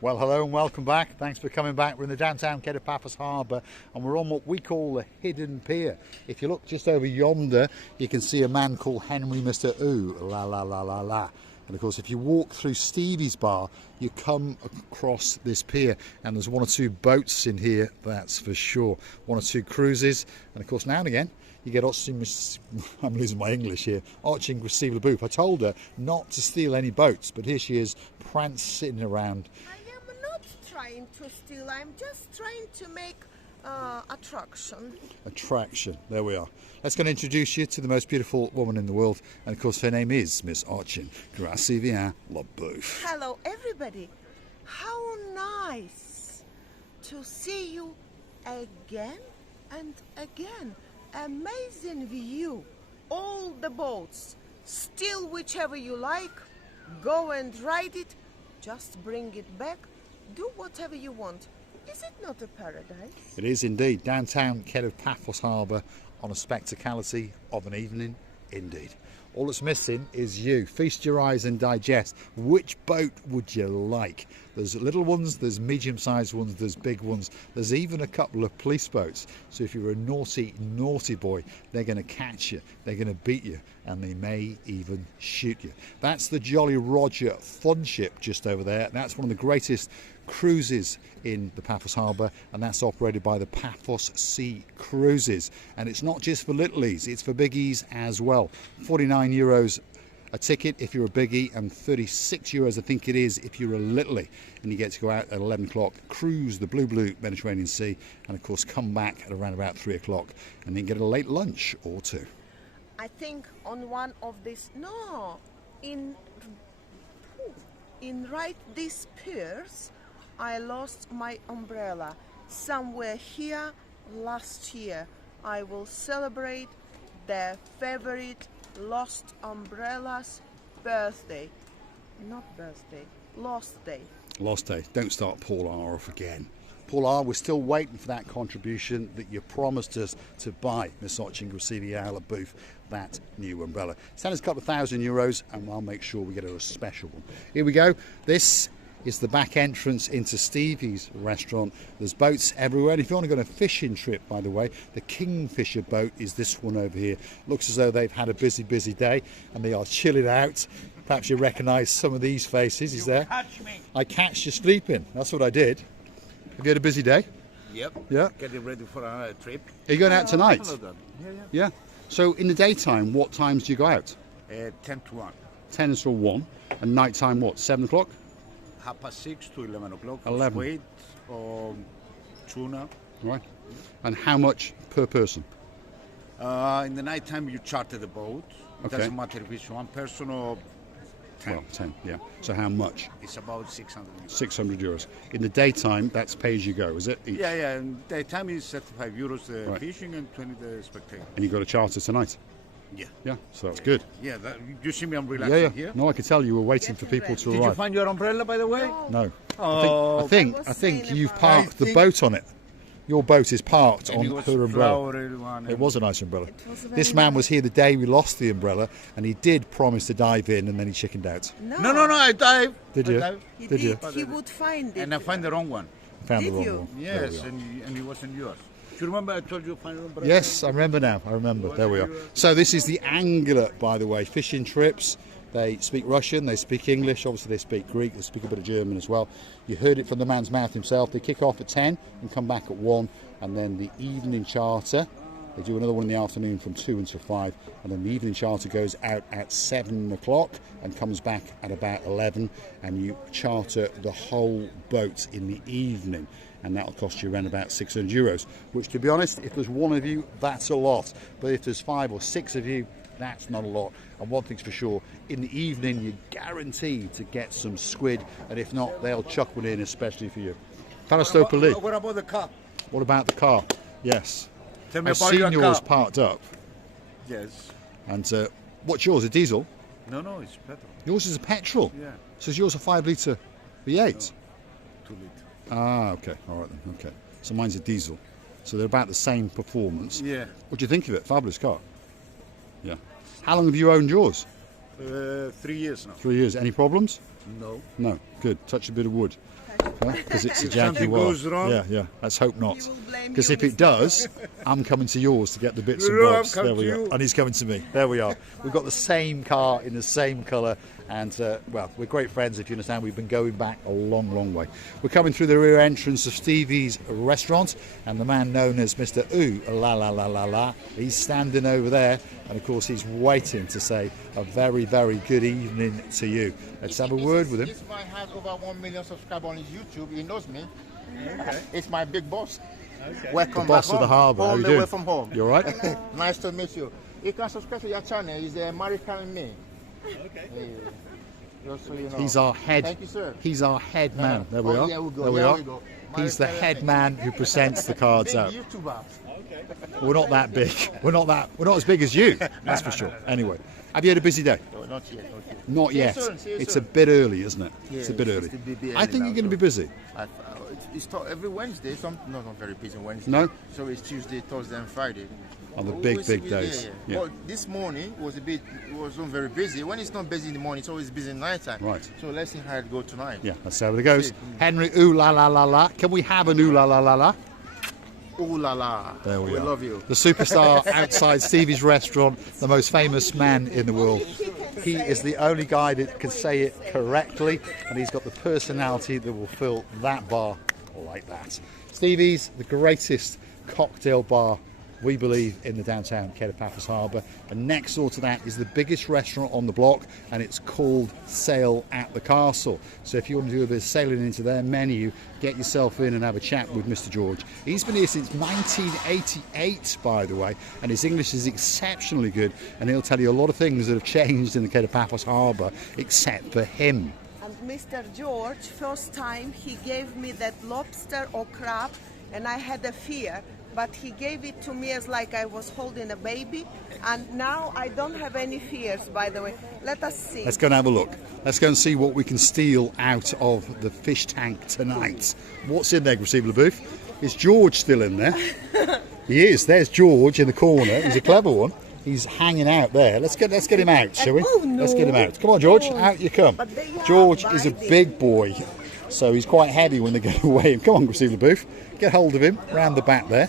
Well, hello and welcome back. Thanks for coming back. We're in the downtown Pier of Paphos Harbour and we're on what we call the hidden pier. If you look just over yonder, you can see a man called Henry Mr. Ooh, la la la la la. And of course, if you walk through Stevie's bar, you come across this pier and there's one or two boats in here, that's for sure. One or two cruises. And of course, now and again, you get I'm losing my English here, Arching receive the booth. I told her not to steal any boats, but here she is, prance sitting around. I'm not trying to steal, I'm just trying to make attraction. Attraction, there we are. Let's go and introduce you to the most beautiful woman in the world, and of course her name is Miss Arching. Grazie via la bouffe. Hello everybody, how nice to see you again and again. Amazing view, all the boats, steal whichever you like, go and ride it, just bring it back, do whatever you want. Is it not a paradise? It is indeed. Downtown Pier of Paphos Harbour on a spectacality of an evening indeed. All that's missing is you. Feast your eyes and digest. Which boat would you like? There's little ones, there's medium-sized ones, there's big ones. There's even a couple of police boats. So if you're a naughty, naughty boy, they're going to catch you, they're going to beat you, and they may even shoot you. That's the Jolly Roger fun ship just over there. That's one of the greatest cruises in the Paphos Harbour, and that's operated by the Paphos Sea Cruises. And it's not just for littlies, it's for biggies as well. €49 a ticket if you're a biggie, and €36 I think it is if you're a littly, and you get to go out at 11 o'clock, cruise the blue Mediterranean Sea, and of course come back at around about 3 o'clock and then get a late lunch or two. I think on one of these, in right these piers, I lost my umbrella somewhere here last year. I will celebrate their favorite lost umbrellas birthday. Not birthday, lost day. Lost day. Don't start Paul R off again. Paul R, we're still waiting for that contribution that you promised us to buy Miss Arching receive our booth, that new umbrella. Send us a couple of €1,000 and I'll make sure we get her a special one. Here we go. This is the back entrance into Stevie's restaurant. There's boats everywhere, and if you want to go on a fishing trip, by the way, the Kingfisher boat is this one over here. Looks as though they've had a busy day and they are chilling out. Perhaps you recognise some of these faces. Is there? Catch me. I catch you sleeping. That's what I did. Have you had a busy day? Yep. Yeah. Getting ready for another trip. Are you going out tonight? Yeah. Yeah. So in the daytime, what times do you go out? 10 to 1. 10 until 1. And night time, what, 7 o'clock? 6:30 to 11 o'clock. 11. Squid or tuna. Right. And how much per person? In the night time, you charter the boat. It Okay. doesn't matter if it's one person or 10. Well, 10, yeah. So how much? It's about 600 euros. €600. In the daytime, that's pay as you go, is it? Each? Yeah. In daytime is 35 euros the Right. fishing and 20 the spectator. And you got a charter tonight? Yeah. Yeah, so that's good. Yeah. You see me, I'm relaxing Yeah. here. No, I could tell you were waiting for Getting people to Did you arrive. find your umbrella, by the way? No. Oh, I think I was saying you've about- parked I the boat on it. Your boat is parked and on it was her umbrella. flowery one. It was a nice umbrella. It was very This man nice. was here the day we lost the umbrella, and he did promise to dive in, and then he chickened out. No, I dive. Did I you? dive. He Did you? did. He would find it. And I find the wrong one. Found Did the wrong you? one. There we Yes, are. and it wasn't yours. Do you remember I told you to find an umbrella? Yes, I remember now. I remember. There we are. So this is the Angler, by the way, fishing trips. They speak Russian, they speak English, obviously they speak Greek, they speak a bit of German as well. You heard it from the man's mouth himself. They kick off at 10 and come back at 1, and then the evening charter, they do another one in the afternoon from 2 until 5, and then the evening charter goes out at 7 o'clock and comes back at about 11, and you charter the whole boat in the evening. And that'll cost you around about €600, which, to be honest, if there's one of you, that's a lot. But if there's 5 or 6 of you, that's not a lot. And one thing's for sure, in the evening you're guaranteed to get some squid, and if not, they'll chuck one in especially for you. Parastopoli. What about the car? What about the car? Yes. Tell me I've about seen your yours car. parked up. Yes. And what's yours, a diesel? No, it's petrol. Yours is a petrol? Yeah. So is yours a 5 litre V8? 2 litre. Ah, okay. All right then. Okay. So mine's a diesel. So they're about the same performance. Yeah. What do you think of it? Fabulous car. Yeah. How long have you owned yours? 3 years now. 3 years. Any problems? No. No, good. Touch a bit of wood. Because it's a If Jaguar. something goes wrong- Yeah. Let's hope not. He will blame Because you, if it Mr. does, I'm coming to yours to get the bits and No, I'm bobs. There coming we to go. you. And he's coming to me. There we are. We've got the same car in the same colour. And, well, we're great friends, if you understand. We've been going back a long, long way. We're coming through the rear entrance of Stevie's restaurant. And the man known as Mr. Ooh La La La La La, he's standing over there. And, of course, he's waiting to say a very, very good evening to you. Let's have a word with him. This man has over 1 million subscribers on his YouTube. He knows me. Okay. It's my big boss. Okay. Welcome The boss back of the home. harbour. How All you the doing? way from home. You all right? Nice to meet you. You can subscribe to your channel. It's Marika and me. Okay. Just so you know. He's our head. Thank you, sir. He's our head man. There we Oh, are. here we go, There we here are. we go. He's the Marika head and man who presents the cards Big out. YouTuber. We're not that big. We're not as big as you. That's for sure. Anyway, have you had a busy day? No, not yet. Not See you yet. soon, see you It's a soon. bit early, isn't it? Yeah, It's a bit it's early. a bit I early think now, you're going to be so- busy. It's every Wednesday. Not very busy Wednesday. No? So it's Tuesday, Thursday, and Friday. On the Always- big days. Yeah. Well, this morning it wasn't very busy. When it's not busy in the morning, it's always busy in the night time. Right. So let's see how it goes tonight. Yeah, that's how it goes. Henry, ooh la la la la. Can we have an ooh la la la la? Ooh la la. There we are. love you. The superstar outside Stevie's restaurant, the most famous man in the world. He is the only guy that can say it correctly, and he's got the personality that will fill that bar like that. Stevie's, the greatest cocktail bar, we believe, in the downtown Paphos Harbour. And next door to that is the biggest restaurant on the block, and it's called Sail at the Castle. So if you want to do a bit of sailing into their menu, get yourself in and have a chat with Mr. George. He's been here since 1988, by the way, and his English is exceptionally good, and he'll tell you a lot of things that have changed in the Paphos Harbour, except for him. And Mr. George, first time he gave me that lobster or crab, and I had a fear. But he gave it to me as like I was holding a baby, and now I don't have any fears, by the way. Let us see. Let's go and have a look. Let's go and see what we can steal out of the fish tank tonight. What's in there, Receiver LaBouffe? Is George still in there? He is. There's George in the corner. He's a clever one. He's hanging out there. Let's get him out, shall we? Oh, no. Let's get him out. Come on, George. Out you come. But they are George is a biting. big boy, so he's quite heavy when they get away. Come on, Receiver LaBouffe. Get hold of him round the back there.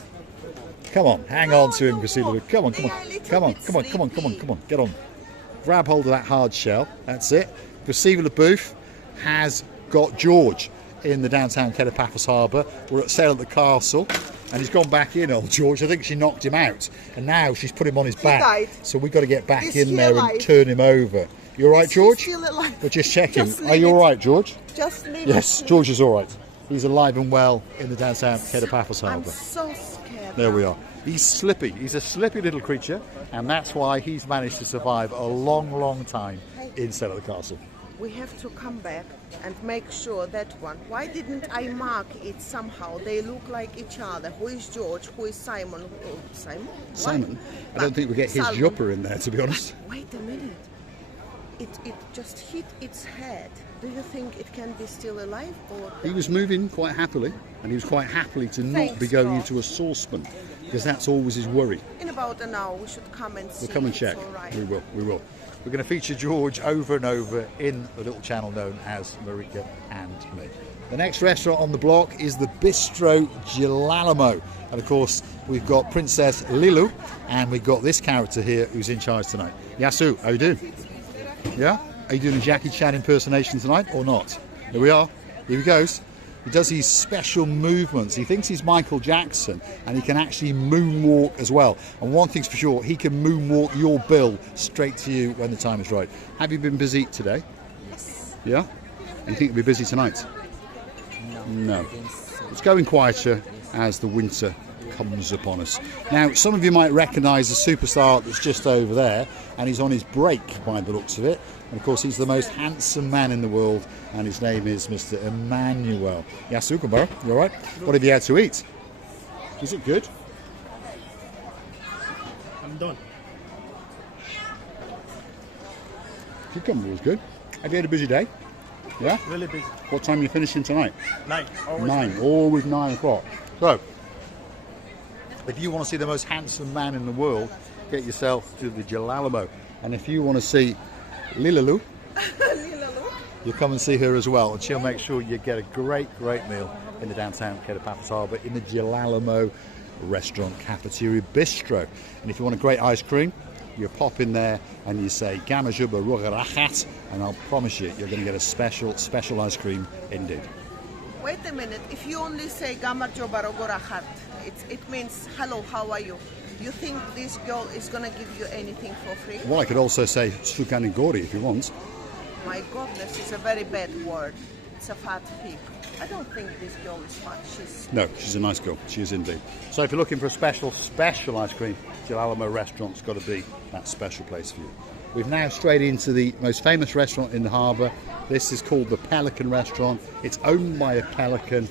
Come on, hang on to him, Receiver LaBouffe. Come on, come on. Get on. Grab hold of that hard shell. That's it. Receiver LaBouffe has got George in the downtown Paphos Harbour. We're at Sail at the Castle, and he's gone back in, old George. I think she knocked him out, and now she's put him on his back. died. So we've got to get back Is in he there and alive? turn him over. You all right, Is he George? still alive? We're just checking. Just Are leave you it. all right, George? Just leave Yes, it. George is all right. He's alive and well in the downtown Paphos I'm Harbour. so scared. There we now. are. He's slippy. He's a slippy little creature, and that's why he's managed to survive a long, long time in Sail at the Castle. We have to come back and make sure that one. Why didn't I mark it somehow? They look like each other. Who is George? Who is Simon? Oh, Simon? Why? Simon, I don't think we get his Salmon. jumper in there, to be honest. Wait a minute. It just hit its head. Do you think it can be still alive? Or He was moving quite happily, and he was quite happy to not Thanks, be going Rob. into a saucepan, because that's always his worry. in about an hour we should come and see. We'll come and if check. it's all right. We will. We're going to feature George over and over in the little channel known as Marika and Me. The next restaurant on the block is the Bistro Gilalamo. And of course, we've got Princess Lilu, and we've got this character here who's in charge tonight. Yasu, how you doing? Yeah? Are you doing a Jackie Chan impersonation tonight or not? Here we are. Here he goes. He does these special movements. He thinks he's Michael Jackson, and he can actually moonwalk as well. And one thing's for sure, he can moonwalk your bill straight to you when the time is right. Have you been busy today? Yes. Yeah? And you think you'll be busy tonight? No. It's going quieter as the winter comes upon us. Now, some of you might recognise the superstar that's just over there, and he's on his break by the looks of it. And of course, he's the most handsome man in the world, and his name is Mr. Emmanuel. Yasukabara, you all right? What have you had to eat? Is it good? I'm done. Cucumber was good. Have you had a busy day? Yeah? Really busy. What time are you finishing tonight? 9. Always 9, always 9 o'clock. So, if you want to see the most handsome man in the world, get yourself to the Gilalamo. And if you want to see Lilalu, you'll come and see her as well, and she'll make sure you get a great meal in the downtown Cape of Paphos Harbour in the Girolamo restaurant, cafeteria, bistro. And if you want a great ice cream, you pop in there and you say Gamma Juba Rugarachat, and I'll promise you, you're going to get a special ice cream indeed. Wait a minute, if you only say Gamma Joba Rogorachat, it means hello, how are you? You think this girl is going to give you anything for free? Well, I could also say Sukani Gori if you want. My goodness, it's a very bad word. It's a fat pig. I don't think this girl is fat. No, she's a nice girl. She is indeed. So if you're looking for a special ice cream, Girolamo restaurant's got to be that special place for you. We've now strayed into the most famous restaurant in the harbour. This is called the Pelican Restaurant. It's owned by a pelican,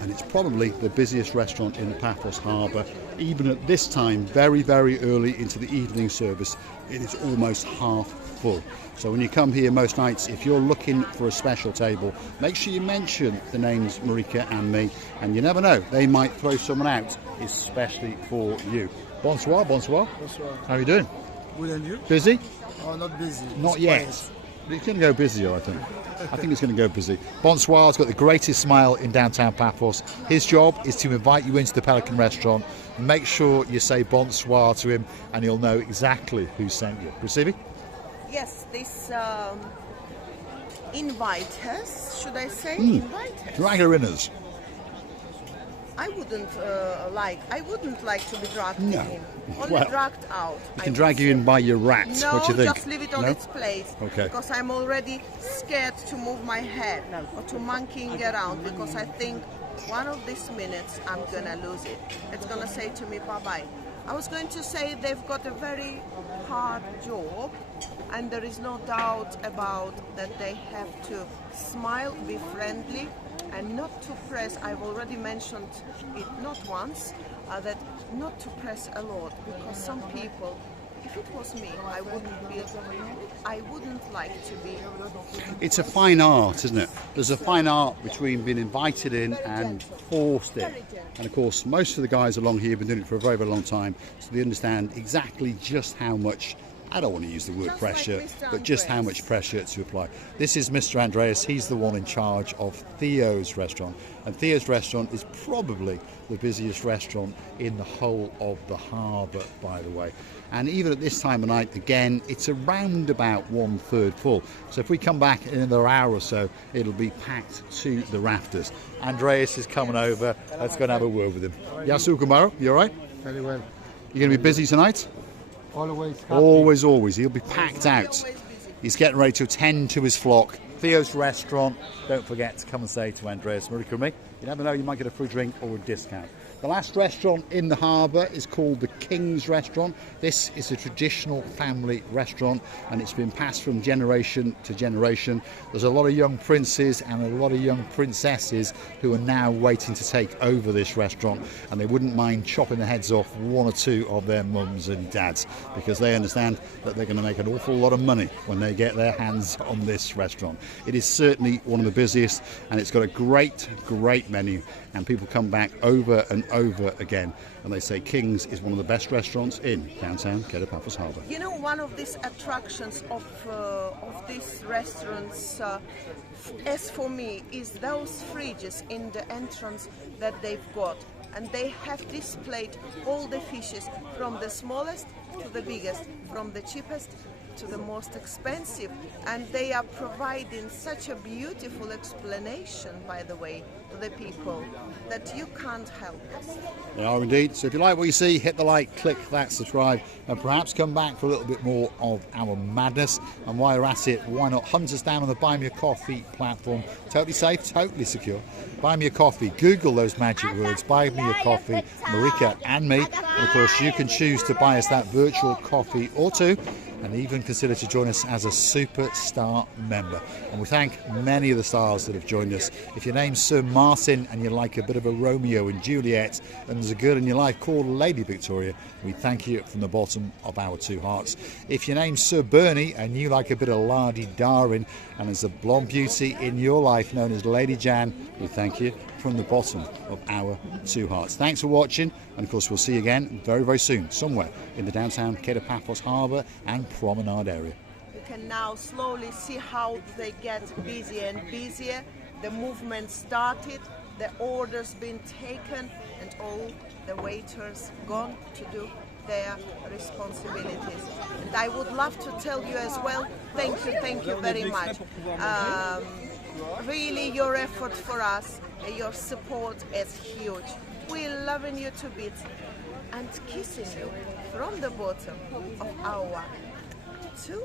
and it's probably the busiest restaurant in the Paphos Harbour. Even at this time, very early into the evening service, it is almost half full. So when you come here most nights, if you're looking for a special table, make sure you mention the names Marika and me, and you never know, they might throw someone out especially for you. Bonsoir. Bonsoir. How are you doing? Good, and you? Busy? Oh, not busy. Not yet. It's going to go busier, I think. I think it's going to go busy. Bonsoir's got the greatest smile in downtown Paphos. His job is to invite you into the Pelican Restaurant. Make sure you say bonsoir to him, and he'll know exactly who sent you. Recibi? Yes, this inviters, should I say? Inviters. Dragarinas. I wouldn't like to be dragged No. in. Only Well, dragged out. We can drag you in by your rat. No, What do you think? just leave it on No? its place. Okay. Because I'm already scared to move my head or to monkeying around, because I think one of these minutes I'm gonna lose it. It's gonna say to me bye-bye. I was going to say they've got a very hard job, and there is no doubt about that. They have to smile, be friendly, and not to press. I've already mentioned it not once, that not to press a lot, because some people, if it was me, I wouldn't like to be. It's a fine art, isn't it? There's a fine art between being invited in and forced in. And of course, most of the guys along here have been doing it for a very long time, so they understand exactly just how much, I don't want to use the word Just pressure, like Mr. but just how Andreas. much pressure to apply. This is Mr. Andreas. He's the one in charge of Theo's restaurant. And Theo's restaurant is probably the busiest restaurant in the whole of the harbour, by the way. And even at this time of night, again, it's around about 1/3 full. So if we come back in another hour or so, it'll be packed to the rafters. Andreas is coming over. Let's go and have a word with him. Yasu Kumaro, you all right? Very well. You going to be busy tonight? Always happy. Always. He'll be packed out. Always busy. He's getting ready to attend to his flock. Theo's restaurant. Don't forget to come and say to Andreas, Marika and me, you never know, you might get a free drink or a discount. The last restaurant in the harbour is called the King's Restaurant. This is a traditional family restaurant, and it's been passed from generation to generation. There's a lot of young princes and a lot of young princesses who are now waiting to take over this restaurant, and they wouldn't mind chopping the heads off one or two of their mums and dads, because they understand that they're going to make an awful lot of money when they get their hands on this restaurant. It is certainly one of the busiest, and it's got a great menu, and people come back over and over again, and they say King's is one of the best restaurants in downtown Cape of Paphos Harbour. You know, one of these attractions of these restaurants, as for me, is those fridges in the entrance that they've got, and they have displayed all the fishes from the smallest to the biggest, from the cheapest to the most expensive, and they are providing such a beautiful explanation, by the way, to the people, that you can't help it. They are indeed. So if you like what you see, hit the like, click that subscribe, and perhaps come back for a little bit more of our madness. And while you're at it, why not hunt us down on the Buy Me a Coffee platform? Totally safe, totally secure. Buy Me a Coffee. Google those magic words, Buy Me a Coffee, Marika and me. And of course, you can choose to buy us that virtual coffee or two, and even consider to join us as a superstar member. And we thank many of the stars that have joined us. If your name's Sir Martin and you like a bit of a Romeo and Juliet, and there's a girl in your life called Lady Victoria, we thank you from the bottom of our two hearts. If your name's Sir Bernie and you like a bit of Lardy Darwin, and there's a blonde beauty in your life known as Lady Jan, we thank you from the bottom of our two hearts. Thanks for watching, and of course we'll see you again very soon, somewhere in the downtown Cape of Paphos Harbour and Promenade area. can now slowly see how they get busier and busier. The movement started, the orders been taken, and all the waiters gone to do their responsibilities. And I would love to tell you as well, thank you very much. Really, your effort for us, your support is huge. We're loving you to bits and kissing you from the bottom of our two.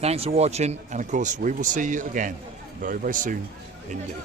Thanks for watching, and of course we will see you again very, very soon indeed.